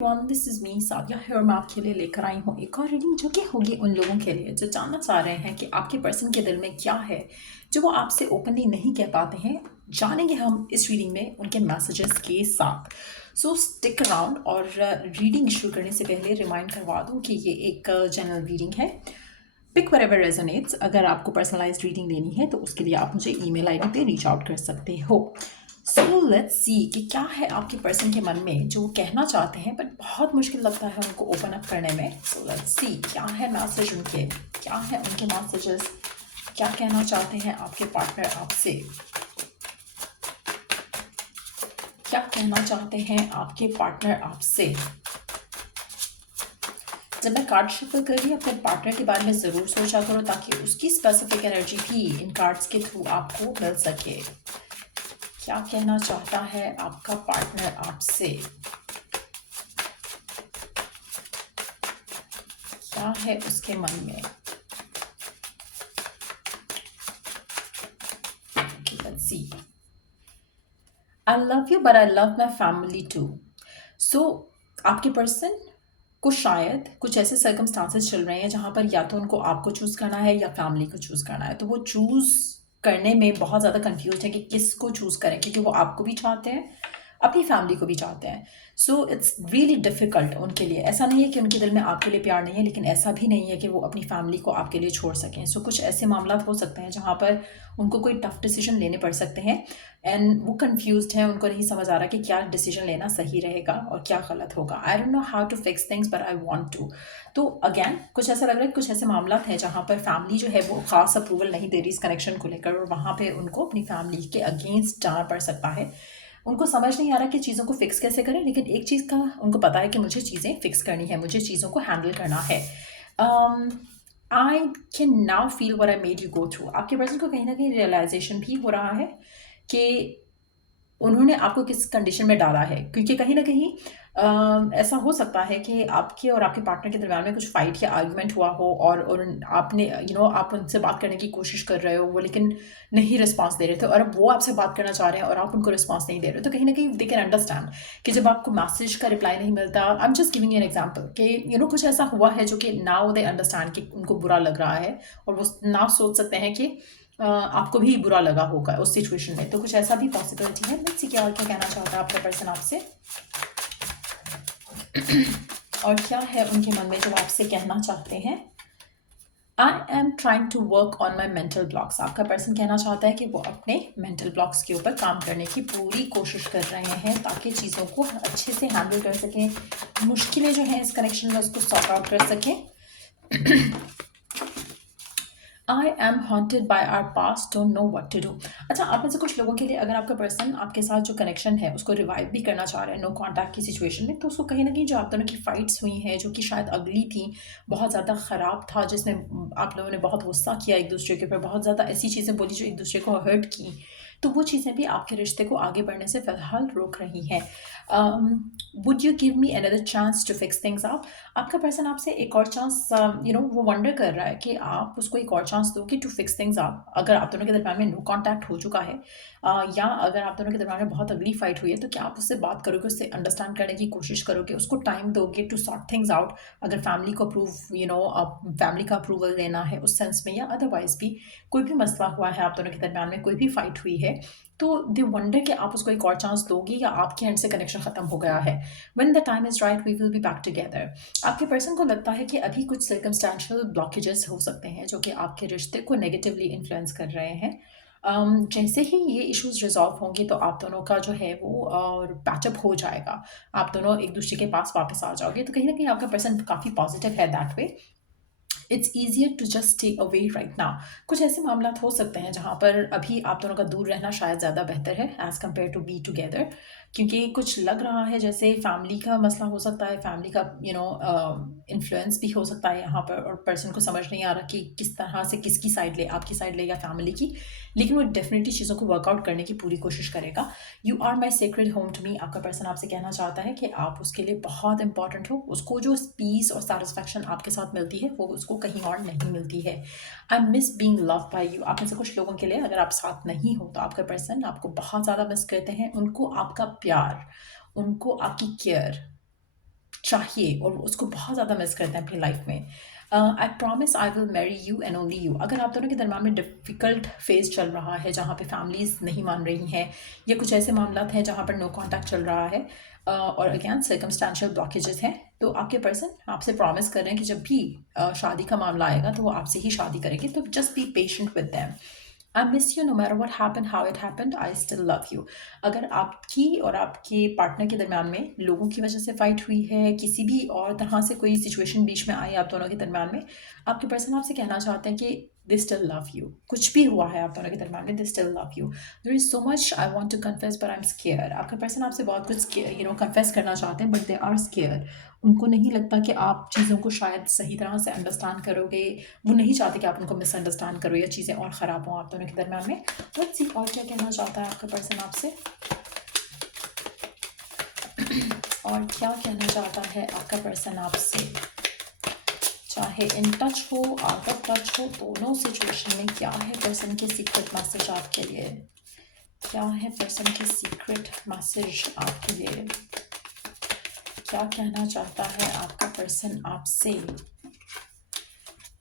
This is me Sadia है और मैं आपके लिए लेकर आई हूँ एक और रीडिंग जो कि होगी उन लोगों के लिए जो जानना चाह रहे हैं कि आपके पर्सन के दिल में क्या है जो वो आपसे ओपनली नहीं कह पाते हैं। जानेंगे हम इस रीडिंग में उनके मैसेजेस के साथ। सो स्टिक अराउंड। और रीडिंग शुरू करने से पहले रिमाइंड करवा दूँ कि ये एक जनरल रीडिंग है। Pick wherever resonates। अगर आपको पर्सनलाइज्ड रीडिंग लेनी है तो उसके लिए आप मुझे ईमेल आईडी पे रीच आउट कर सकते हो। सो लेट्स सी कि क्या है आपके पर्सन के मन में जो वो कहना चाहते हैं बट बहुत मुश्किल लगता है उनको ओपन अप करने में। सो लेट्स सी क्या है मैसेज उनके, क्या है उनके मैसेजेस, क्या कहना चाहते हैं आपके पार्टनर आपसे, क्या कहना चाहते हैं आपके पार्टनर आपसे। जब मैं कार्ड शफल कर रही हूँ अपने पार्टनर के बारे में ज़रूर सोचा करो ताकि उसकी स्पेसिफिक एनर्जी भी इन कार्ड्स के थ्रू आपको मिल सके। क्या कहना चाहता है आपका पार्टनर आपसे, क्या है उसके मन में। Let's see. I love you but I love my family too. So आपके पर्सन को शायद कुछ ऐसे सर्कमस्टांसेस चल रहे हैं जहाँ पर या तो उनको आपको चूज करना है या फैमिली को चूज करना है, तो वो चूज करने में बहुत ज़्यादा कंफ्यूज है कि किसको चूज करें, क्योंकि वो आपको भी चाहते हैं अपनी फैमिली को भी चाहते हैं। सो इट्स रियली डिफ़िकल्ट उनके लिए। ऐसा नहीं है कि उनके दिल में आपके लिए प्यार नहीं है, लेकिन ऐसा भी नहीं है कि वो अपनी फैमिली को आपके लिए छोड़ सकें। सो कुछ ऐसे मामला हो सकते हैं जहाँ पर उनको कोई टफ डिसीजन लेने पड़ सकते हैं एंड वो कंफ्यूज्ड हैं, उनको नहीं समझ आ रहा कि क्या डिसीजन लेना सही रहेगा और क्या गलत होगा। I don't know how to fix things but I want to. तो अगेन कुछ ऐसा लग रहा है, कुछ ऐसे मामला हैं जहाँ पर फैमिली जो है वो खास अप्रूवल नहीं दे रही इस कनेक्शन को लेकर, और वहाँ पे उनको अपनी फैमिली के अगेंस्ट जाना पड़ सकता है। उनको समझ नहीं आ रहा कि चीज़ों को फिक्स कैसे करें, लेकिन एक चीज़ का उनको पता है कि मुझे चीज़ें फिक्स करनी है, मुझे चीज़ों को हैंडल करना है। I can now feel what I made you go through. आपके पर्सन को कहीं ना कहीं रियलाइजेशन भी हो रहा है कि उन्होंने आपको किस कंडीशन में डाला है, क्योंकि कहीं न कहीं ऐसा हो सकता है कि आपके और आपके पार्टनर के दरमियान में कुछ फाइट या आर्गुमेंट हुआ हो और आपने आप उनसे बात करने की कोशिश कर रहे हो, वो लेकिन नहीं रिस्पॉन्स दे रहे थे और अब वो आपसे बात करना चाह रहे हैं और आप उनको रिस्पॉन्स नहीं दे रहे हो। तो कहीं न कहीं दे कैन अंडरस्टैंड कि जब आपको मैसेज का रिप्लाई नहीं मिलता, I am just giving you an example कि कुछ ऐसा हुआ है जो कि नाउ दे अंडरस्टैंड कि उनको बुरा लग रहा है, और वो नाउ सोच सकते हैं कि आपको भी बुरा लगा होगा उस सिचुएशन में। तो कुछ ऐसा भी पॉसिबिलिटी है। लेट्स सी क्या क्या कहना चाहता है आपका पर्सन आपसे और क्या है उनके मन में जो आपसे कहना चाहते हैं। I am trying to work on my mental blocks. आपका पर्सन कहना चाहता है कि वो अपने मेंटल ब्लॉक्स के ऊपर काम करने की पूरी कोशिश कर रहे हैं ताकि चीज़ों को अच्छे से हैंडल कर सकें, मुश्किलें जो हैं इस कनेक्शन में उसको सॉर्ट आउट कर सकें। I am haunted by our past, don't know what to do. अच्छा, आप में से कुछ लोगों के लिए अगर आपका पर्सन आपके साथ जो कनेक्शन है उसको रिवाइव भी करना चाह रहे हैं नो कॉन्टैक्ट की सिचुएशन में, तो उसको कहीं ना कहीं जो आप दोनों की फाइट्स हुई हैं जो कि शायद अगली थी, बहुत ज़्यादा ख़राब था, जिसमें आप लोगों ने बहुत गुस्सा किया एक दूसरे के ऊपर, बहुत ज़्यादा ऐसी चीज़ें बोली जो एक दूसरे को हर्ट की, तो वो चीज़ें भी आपके रिश्ते को आगे बढ़ने से फ़िलहाल रोक रही हैं। Would you give me another chance to fix things up. आपका पर्सन आपसे एक और चांस वो वंडर कर रहा है कि आप उसको एक और चांस दोगे टू फिक्स थिंग्स अप। अगर आप दोनों के दरम्यान में नो कांटेक्ट हो चुका है, या अगर आप दोनों के दरम्यान में बहुत अगली फाइट हुई है, तो क्या आप उससे बात करोगे, उससे अंडरस्टैंड करने की कोशिश करोगे, उसको टाइम दोगे टू सॉर्ट थिंग्स आउट। अगर फैमिली को फैमिली का अप्रूवल लेना है उस सेंस में, या अदरवाइज भी कोई भी मसला हुआ है आप दोनों के दरम्यान में, कोई भी फाइट हुई है, तो दे वंडर कि आप उसको एक और चांस दोगे या आपके एंड से कनेक्शन खत्म हो गया है। When the time is right we will be back together. आपके पर्सन को लगता है कि अभी कुछ सर्कमस्टेंशियल ब्लॉकेजेस हो सकते हैं जो कि आपके रिश्ते को नेगेटिवली इन्फ्लुएंस कर रहे हैं। जैसे ही ये इश्यूज रिजॉल्व होंगे तो आप दोनों का जो है वो पैचअप हो जाएगा, आप दोनों एक दूसरे के पास वापस आ जाओगे। तो कहीं ना कहीं आपका पर्सन काफ़ी पॉजिटिव है that way. It's easier to just stay away right now. कुछ ऐसे मामला हो सकते हैं जहाँ पर अभी आप दोनों का दूर रहना शायद ज़्यादा बेहतर है as compare to be together, क्योंकि कुछ लग रहा है जैसे फैमिली का मसला हो सकता है, फैमिली का इन्फ्लुएंस भी हो सकता है यहाँ पर, और पर्सन को समझ नहीं आ रहा कि किस तरह से किसकी साइड ले, आपकी साइड ले या फैमिली की, लेकिन वो डेफिनेटली चीज़ों को वर्कआउट करने की पूरी कोशिश करेगा। You are my sacred home to me. आपका पर्सन आपसे कहना चाहता है कि आप उसके लिए बहुत इंपॉर्टेंट हो, उसको जो पीस और सेटिस्फैक्शन आपके साथ मिलती है वो उसको कहीं और नहीं मिलती है। I miss being love by you. आप में से कुछ लोगों के लिए अगर आप साथ नहीं हो तो आपका पर्सन आपको बहुत ज़्यादा मिस करते हैं, उनको आपका प्यार, उनको आपकी केयर, चाहिए और वो उसको बहुत ज़्यादा मिस करते हैं अपनी लाइफ में। I promise I will marry you and only you. अगर आप दोनों के दरम्यान में डिफ़िकल्ट फेज़ चल रहा है जहाँ पे फैमिलीज़ नहीं मान रही हैं, या कुछ ऐसे मामलात हैं जहाँ पर नो कॉन्टैक्ट चल रहा है, और अगेन सर्कमस्टेंशियल ब्लॉकेजेस हैं, तो आपके पर्सन आपसे प्रॉमिस कर रहे हैं कि जब भी शादी का मामला आएगा तो वो आपसे ही शादी करेंगे। तो just be patient with them. I miss you know matter what happened how it happened, I still love you. अगर आपकी और आपके पार्टनर के दरम्यान में लोगों की वजह से फाइट हुई है, किसी भी और तरह से कोई सिचुएशन बीच में आई आप दोनों के दरम्यान में, आपके पर्सन आपसे कहना चाहते हैं कि दे स्टिल लव यू। कुछ भी हुआ है आप दोनों के दरम्यान में, they still love you. There is so much I want to confess but I am scare. आपका पर्सन आपसे बहुत कुछ कन्फेस करना चाहते हैं बट दे आर स्केयर। उनको नहीं लगता कि आप चीज़ों को शायद सही तरह से अंडरस्टैंड करोगे। वो नहीं चाहते कि आप उनको मिसअंडरस्टैंड करो या चीज़ें और ख़राब हों आप दोनों के दरम्यान में। लेट्स सी और क्या कहना चाहता है आपका पर्सन आपसे, और क्या कहना चाहता है आपका पर्सन आपसे। चाहे इन टच हो, आउट ऑफ टच हो, दोनों सिचुएशन में क्या है पर्सन के सीक्रेट मैसेज आपके लिए? क्या है पर्सन के सीक्रेट मैसेज आपके लिए? क्या कहना चाहता है आपका पर्सन आपसे?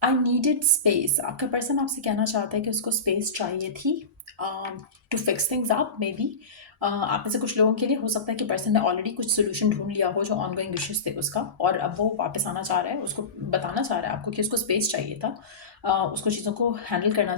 I needed space. आपका पर्सन आपसे कहना चाहता है कि उसको स्पेस चाहिए थी to fix things up. Maybe आप में से कुछ लोगों के लिए हो सकता है कि पर्सन ने ऑलरेडी कुछ सोल्यूशन ढूंढ लिया हो जो ऑनगोइंग इश्यूज थे उसका, और अब वो वापस आना चाह रहा है, उसको बताना चाह रहा है आपको कि उसको स्पेस चाहिए था, उसको चीज़ों को हैंडल करना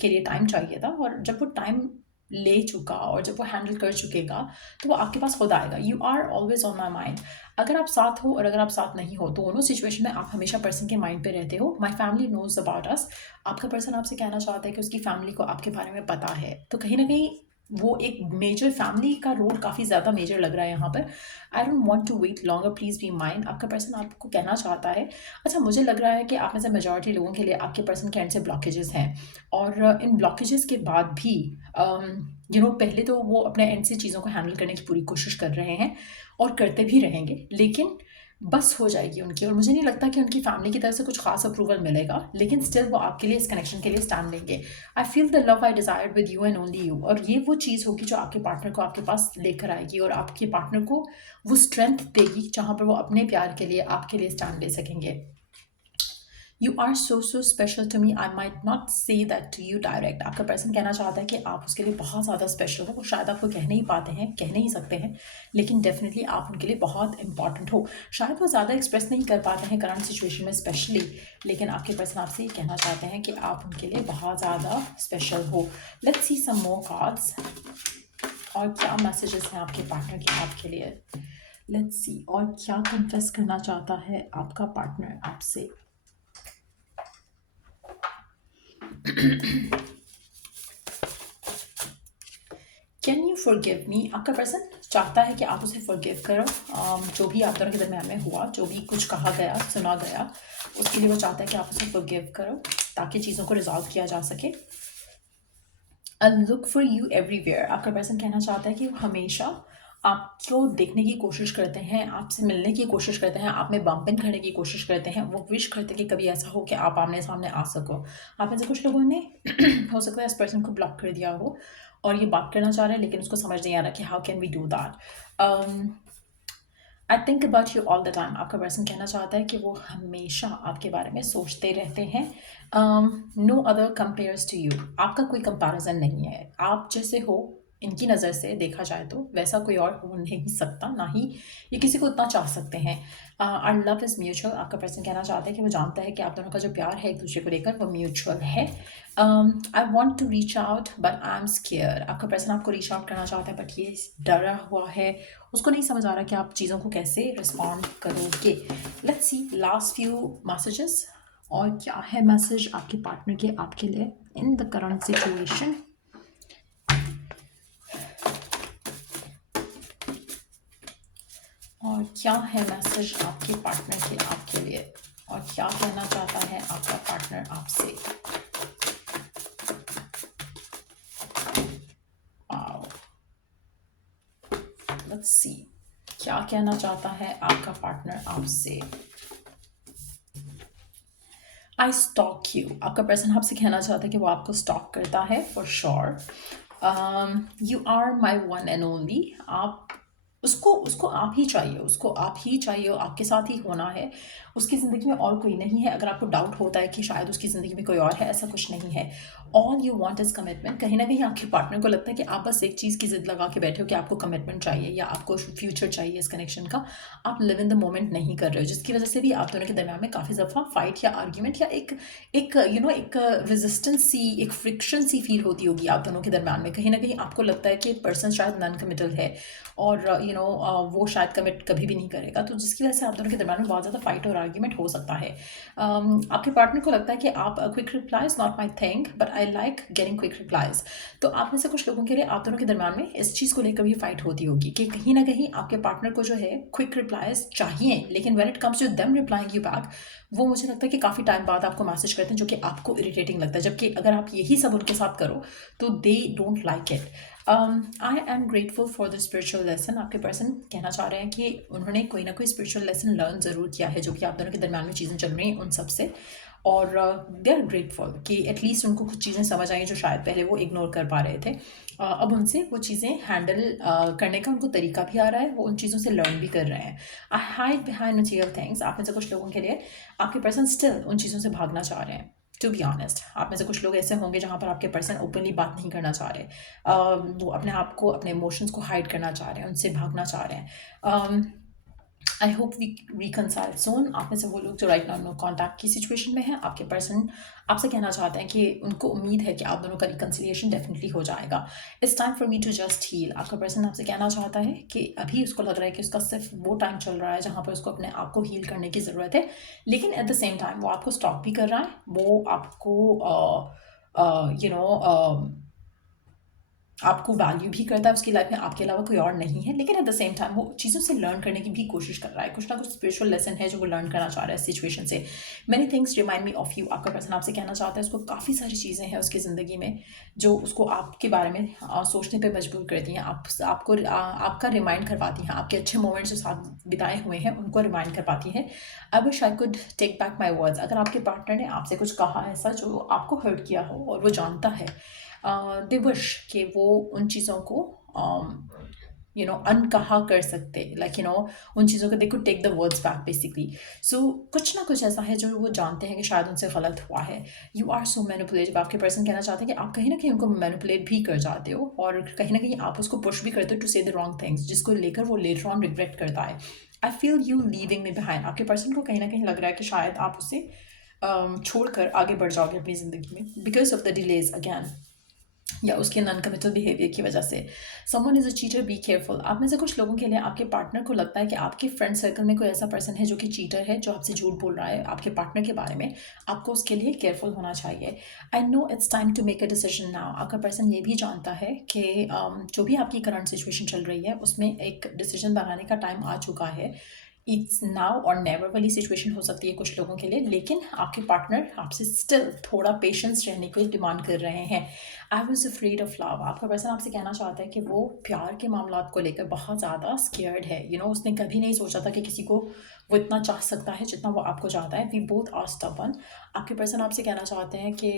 के लिए टाइम चाहिए था, और जब वो टाइम ले चुका और जब वो हैंडल कर चुकेगा तो वो आपके पास खुद आएगा। You are always on my mind. अगर आप साथ हो और अगर आप साथ नहीं हो, दोनों सिचुएशन में आप हमेशा पर्सन के माइंड पे रहते हो। My family knows about us. आपका पर्सन आपसे कहना चाहता है कि उसकी फैमिली को आपके बारे में पता है, तो कहीं ना कहीं वो एक मेजर फैमिली का रोल काफ़ी ज़्यादा मेजर लग रहा है यहाँ पर। I don't want to wait longer, please be mind. आपका पर्सन आपको कहना चाहता है। अच्छा, मुझे लग रहा है कि आप में से मेजॉरिटी लोगों के लिए आपके पर्सन के एंड से ब्लॉकेजेस हैं, और इन ब्लॉकेजेस के बाद भी पहले तो वो अपने एंड से चीज़ों को हैंडल करने की पूरी कोशिश कर रहे हैं और करते भी रहेंगे, लेकिन बस हो जाएगी उनकी। और मुझे नहीं लगता कि उनकी फैमिली की तरफ से कुछ खास अप्रूवल मिलेगा, लेकिन स्टिल वो आपके लिए इस कनेक्शन के लिए स्टैंड लेंगे। I feel the love I desired with you and only you. और ये वो चीज़ होगी जो आपके पार्टनर को आपके पास लेकर आएगी और आपके पार्टनर को वो स्ट्रेंथ देगी जहाँ पर वो अपने प्यार के लिए आपके लिए स्टैंड ले सकेंगे। You are so so special to me, I might not say that to you direct. आपका पर्सन कहना चाहता है कि आप उसके लिए बहुत ज़्यादा स्पेशल हो। वो शायद आपको कह नहीं पाते हैं, कह नहीं सकते हैं, लेकिन डेफिनेटली आप उनके लिए बहुत इंपॉर्टेंट हो। शायद वो ज़्यादा एक्सप्रेस नहीं कर पाते हैं करंट सिचुएशन में स्पेशली, लेकिन आपके पर्सन आपसे ये कहना चाहते हैं कि आप उनके लिए बहुत ज़्यादा स्पेशल हो। Let's see some more cards, और क्या मैसेजेस हैं आपके पार्टनर के आपके लिए। लेट्स सी और क्या कन्फेस करना चाहता है आपका पार्टनर आपसे। Can you forgive me. आपका पर्सन चाहता है कि आप उसे फॉरगिव करो। जो भी आप दोनों के दरम्यान में हुआ, जो भी कुछ कहा गया, सुना गया, उसके लिए वो चाहता है कि आप उसे फॉरगिव करो ताकि चीज़ों को रिजॉल्व किया जा सके। I look for you everywhere. आपका पर्सन कहना चाहता है कि वो हमेशा आपको देखने की कोशिश करते हैं, आपसे मिलने की कोशिश करते हैं, आप में बम्प इन करने की कोशिश करते हैं। वो विश करते हैं कि कभी ऐसा हो कि आप आमने सामने आ सको। आप में से कुछ लोगों ने हो सकता है इस पर्सन को ब्लॉक कर दिया हो और ये बात करना चाह रहे हैं, लेकिन उसको समझ नहीं आ रहा कि how can we do that. I think about you all the time. आपका पर्सन कहना चाहता है कि वो हमेशा आपके बारे में सोचते रहते हैं। No other compares to you. आपका कोई कंपैरिजन नहीं है। आप जैसे हो इनकी नज़र से देखा जाए तो वैसा कोई और हो नहीं सकता, ना ही ये किसी को उतना चाह सकते हैं। Our love is mutual. आपका पर्सन कहना चाहता है कि वो जानता है कि आप दोनों का जो प्यार है एक दूसरे को लेकर वो म्यूचुअल है। I want to reach out but I am scare. आपका पर्सन आपको रीच आउट करना चाहता है बट ये डरा हुआ है, उसको नहीं समझ आ रहा कि आप चीज़ों को कैसे रिस्पॉन्ड करोगे। Let's see last few messages, और क्या है मैसेज आपके पार्टनर के आपके लिए इन द करंट सिचुएशन। और क्या है मैसेज आपके पार्टनर के आपके लिए, और क्या कहना चाहता है आपका पार्टनर आपसे। लेट्स सी क्या कहना चाहता है आपका पार्टनर आपसे। आई स्टॉक यू। आपका पर्सन आपसे कहना चाहता है कि वो आपको स्टॉक करता है for sure. You are my one and only. आप उसको उसको आप ही चाहिए, उसको आप ही चाहिए और आपके साथ ही होना है। उसकी ज़िंदगी में और कोई नहीं है। अगर आपको डाउट होता है कि शायद उसकी ज़िंदगी में कोई और है, ऐसा कुछ नहीं है। All you want is commitment. कहीं न कहीं आपके पार्टनर को लगता है कि आप बस एक चीज़ की ज़िद लगा के बैठे हो कि आपको कमिटमेंट चाहिए या आपको फ्यूचर चाहिए इस कनेक्शन का। आप लिव इन द मोमेंट नहीं कर रहे हो, जिसकी वज़ह से भी आप दोनों के दरमियान में काफ़ी दफ़ा फाइट या आर्ग्यूमेंट या एक एक एक रेजिस्टेंस सी, एक फ्रिक्शन सी फील होती होगी आप दोनों के दरमियान में। कहीं न कहीं आपको लगता है कि पर्सन शायद नॉन कमिटल है और वो शायद कमिट कभी भी नहीं करेगा, तो जिसकी वजह से आप दोनों के दरमियान में बहुत ज़्यादा फाइट और आर्ग्यूमेंट हो सकता है। आपके पार्टनर को लगता है कि आप quick replies not my thing but I like getting quick replies. तो आप में से कुछ लोगों के लिए आप दोनों के दरमियान में इस चीज़ को लेकर भी फाइट होती होगी कि कहीं ना कहीं आपके पार्टनर को जो है क्विक रिप्लाइज चाहिए, लेकिन when it comes to them replying you back, वो मुझे लगता है कि काफ़ी टाइम बाद आपको मैसेज करते हैं, जो कि आपको इरिटेटिंग लगता है, जबकि अगर आप यही सब उनके साथ करो तो they don't like it. I am grateful for the spiritual lesson. आपके पर्सन कहना चाह रहे हैं कि उन्होंने कोई ना कोई स्पिरिचुअल लेसन लर्न ज़रूर किया है, जो कि आप दोनों के दरमियान में चीज़ें चल रही हैं उन सब से, और दे आर ग्रेटफुल कि एटलीस्ट उनको कुछ चीज़ें समझ आई जो शायद पहले वो इग्नोर कर पा रहे थे। अब उनसे वो चीज़ें हैंडल करने का उनको तरीका भी आ रहा है, वो उन चीज़ों से लर्न भी कर रहे हैं। आई हाइड बिहाइंड मटीरियल थिंग्स। आप में से कुछ लोगों के लिए आपके पर्सन स्टिल उन चीज़ों से भागना चाह रहे हैं। टू बी ऑनेस्ट, आप में से कुछ लोग ऐसे होंगे जहाँ पर आपके पर्सन ओपनली बात नहीं करना चाह रहे, वो अपने आप को, अपने इमोशंस को हाइड करना चाह रहे हैं, उनसे भागना चाह रहे हैं। आई होप वी रिकनसाइल सोन। आप में से वो लोग जो राइट नाउ नो कॉन्टैक्ट की सिचुएशन में हैं, आपके पर्सन आपसे कहना चाहते हैं कि उनको उम्मीद है कि आप दोनों का रिकन्सिलिएशन डेफिनेटली हो जाएगा। It's time for me to just heal. आपका पर्सन आपसे कहना चाहता है कि अभी उसको लग रहा है कि उसका सिर्फ वो टाइम चल रहा है जहाँ पर उसको अपने आप को हील करने की ज़रूरत है, लेकिन एट द सेम टाइम वो आपको स्टॉप भी कर रहा है, वो आपको यू नो आपको वैल्यू भी करता है उसकी लाइफ में, आपके अलावा कोई और नहीं है, लेकिन एट द सेम टाइम वो चीज़ों से लर्न करने की भी कोशिश कर रहा है। कुछ ना कुछ स्पिरिचुअल लेसन है जो वो लर्न करना चाह रहा है इस सिचुएशन से। Many things remind me of you. आपका पर्सन आपसे कहना चाहता है उसको काफ़ी सारी चीज़ें हैं उसकी ज़िंदगी में जो उसको आपके बारे में सोचने पर मजबूर करती हैं, आपका रिमाइंड करवाती हैं, आपके अच्छे मोमेंट्स जो साथ बिताए हुए हैं उनको रिमाइंड करवाती हैं। I wish I could take back my words. अगर आपके पार्टनर ने आपसे कुछ कहा ऐसा जो आपको हर्ट किया हो और वो जानता है, दे विश कि वो उन चीज़ों को अनकहा कर सकते, लाइक उन चीज़ों को they could take the words back basically. So कुछ ना कुछ ऐसा है जो वो जानते हैं कि शायद उनसे गलत हुआ है। You are so manipulative. आपके पर्सन कहना चाहते हैं कि आप कहीं ना कहीं उनको मैनिपुलेट भी कर जाते हो और कहीं ना कहीं आप उसको पुश भी करते हो टू से द रॉन्ग थिंग्स, जिसको लेकर वो लेटर ऑन रिग्रेट करता है। I feel you leaving me behind. आपके पर्सन को कहीं ना कहीं लग रहा है कि शायद आप उसे छोड़कर आगे बढ़ जाओगे अपनी ज़िंदगी में because of the delays again, या उसके नॉन कमिटल बिहेवियर की वजह से। Someone is a cheater, be careful. आप में से कुछ लोगों के लिए आपके पार्टनर को लगता है कि आपके फ्रेंड सर्कल में कोई ऐसा पर्सन है जो कि चीटर है, जो आपसे झूठ बोल रहा है आपके पार्टनर के बारे में। आपको उसके लिए केयरफुल होना चाहिए। I know it's time to make a decision now. आपका पर्सन ये भी जानता है कि जो भी आपकी करंट सिचुएशन चल रही है उसमें एक डिसीजन बनाने का टाइम आ चुका है। इट्स नाउ और नेवर वाली सिचुएशन हो सकती है कुछ लोगों के लिए, लेकिन आपके पार्टनर आपसे स्टिल थोड़ा पेशेंस रहने की डिमांड कर रहे हैं। I was afraid of love. आपका पर्सन आपसे कहना चाहता है कि वो प्यार के मामला को लेकर बहुत ज़्यादा स्केयर्ड है। उसने कभी नहीं सोचा था कि किसी को वो इतना चाह सकता है जितना वो आपको चाहता है। We both are stubborn. आपके पर्सन आपसे कहना चाहते हैं कि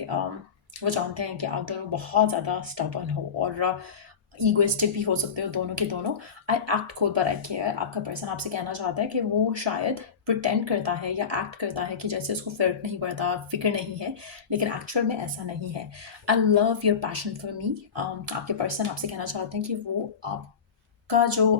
वो जानते हैं कि आप दोनों बहुत ज़्यादा स्टबर्न हो और ईगोइस्टिक भी हो सकते हो दोनों के दोनों। आई एक्ट खुद पर आई केयर। आपका पर्सन आपसे कहना चाहता है कि वो शायद प्रिटेंड करता है या एक्ट करता है कि जैसे उसको फ़र्क नहीं पड़ता, फ़िक्र नहीं है, लेकिन एक्चुअल में ऐसा नहीं है। I love your passion for me. आपके पर्सन आपसे कहना चाहते हैं कि वो आपका जो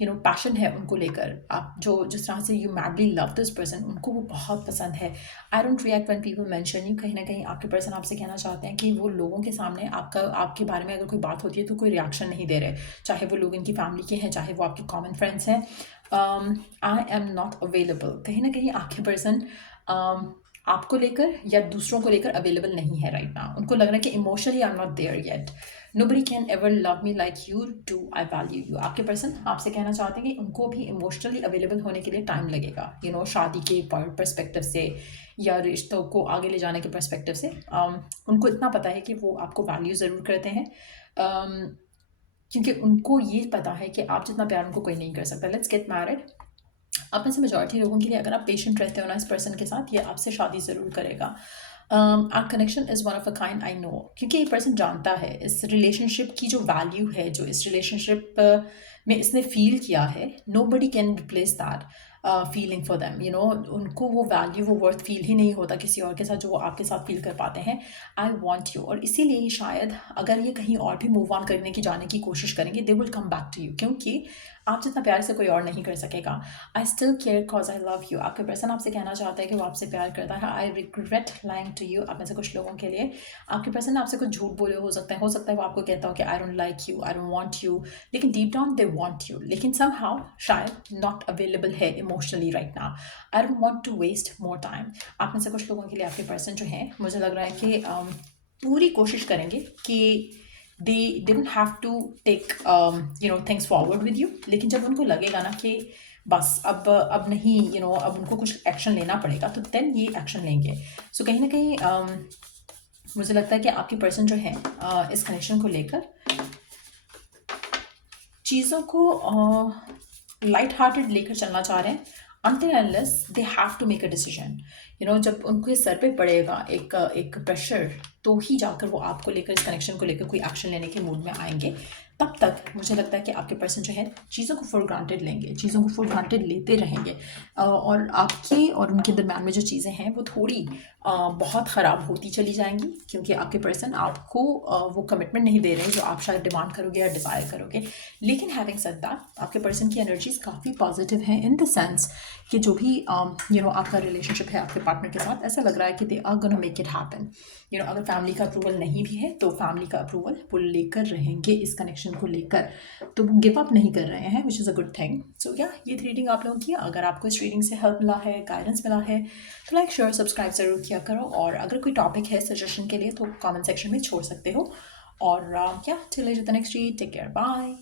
पैशन है उनको लेकर, आप जो जिस तरह से you madly love this person, उनको वो बहुत पसंद है। I don't react when people mention you. कहीं ना कहीं आपके पर्सन आपसे कहना चाहते हैं कि वो लोगों के सामने आपके बारे में अगर कोई बात होती है तो कोई रिएक्शन नहीं दे रहे, चाहे वो लोग इनकी फैमिली के हैं, चाहे वो आपके कॉमन फ्रेंड्स हैं। I am not available. कहीं ना कहीं आपके पर्सन आपको लेकर या दूसरों को लेकर अवेलेबल नहीं है राइट नाउ। उनको लग रहा है कि emotionally I am not there yet. Nobody can ever love me like you do, I value you. आपके पर्सन आपसे कहना चाहते हैं कि उनको भी इमोशनली अवेलेबल होने के लिए टाइम लगेगा, शादी के पर्सपेक्टिव से या रिश्तों को आगे ले जाने के पर्सपेक्टिव से। उनको इतना पता है कि वो आपको वैल्यू ज़रूर करते हैं, क्योंकि उनको ये पता है कि आप जितना प्यार उनको कोई नहीं कर सकता। Let's get married. आप में से मेजॉरिटी लोगों के लिए अगर आप पेशेंट रहते हो ना इस पर्सन के साथ, ये आपसे शादी ज़रूर करेगा। Our connection is one of a kind, I know, क्योंकि ये पर्सन जानता है इस रिलेशनशिप की जो वैल्यू है, जो इस रिलेशनशिप में इसने फ़ील किया है, nobody can replace that feeling for them, उनको वो वैल्यू, वो वर्थ फील ही नहीं होता किसी और के साथ जो वो आपके साथ फील कर पाते हैं। आई वांट यू, और इसीलिए ही शायद अगर ये कहीं और भी मूव ऑन करने की, जाने की कोशिश करेंगे, they will come back to you, क्योंकि आप जितना प्यार से कोई और नहीं कर सकेगा। I still care cause I love you, आपके पर्सन आपसे कहना चाहता है कि वो आपसे प्यार करता है। I regret lying to you, आप में से कुछ लोगों के लिए आपके पर्सन आपसे कुछ झूठ बोले हो सकता है वो आपको कहता हो कि I don't like you, I don't want you, लेकिन deep down they want you, लेकिन समहाउ शायद नॉट अवेलेबल है emotionally right now. I don't want to waste more time. आप में से कुछ लोगों के लिए आपके पर्सन जो हैं, मुझे लग रहा है कि पूरी कोशिश करेंगे कि they didn't have to take things forward with you, लेकिन जब उनको लगेगा ना कि बस अब नहीं, अब उनको कुछ एक्शन लेना पड़ेगा, तो देन ये एक्शन लेंगे। सो कहीं ना कहीं मुझे लगता है कि आपकी पर्सन जो है इस कनेक्शन को लेकर चीज़ों को लाइट हार्टेड लेकर चलना चाह रहे हैं, until unless they have to make a decision। जब उनके सर पे पड़ेगा एक प्रेशर, तो ही जाकर वो आपको लेकर, इस कनेक्शन को लेकर कोई एक्शन लेने के मूड में आएंगे। तब तक मुझे लगता है कि आपके पर्सन जो है चीज़ों को फॉर ग्रांटेड लेंगे, चीज़ों को फॉर ग्रांटेड लेते रहेंगे, और आपके और उनके दरम्यान में जो चीज़ें हैं वो थोड़ी बहुत ख़राब होती चली जाएंगी, क्योंकि आपके पर्सन आपको वो कमिटमेंट नहीं दे रहे हैं जो आप शायद डिमांड करोगे या डिज़ायर करोगे। लेकिन हैविंग सेड दैट, आपके पर्सन की एनर्जीज काफ़ी पॉजिटिव हैं, इन द सेंस कि जो भी आपका रिलेशनशिप है आपके पार्टनर के साथ, ऐसा लग रहा है कि they are gonna make it happen. अगर फैमिली का अप्रूवल नहीं भी है तो फैमिली का अप्रूवल वो लेकर रहेंगे इस कनेक्शन को लेकर, तो वो गिव अप नहीं कर रहे हैं, which is a good thing. So yeah, ये थी रीडिंग आप लोगों की। अगर आपको इस रीडिंग से हेल्प मिला है, गाइडेंस मिला है, तो लाइक शेयर सब्सक्राइब ज़रूर किया करो, और अगर कोई टॉपिक है सजेशन के लिए तो कमेंट सेक्शन में छोड़ सकते हो। और या till the next read, take care, bye.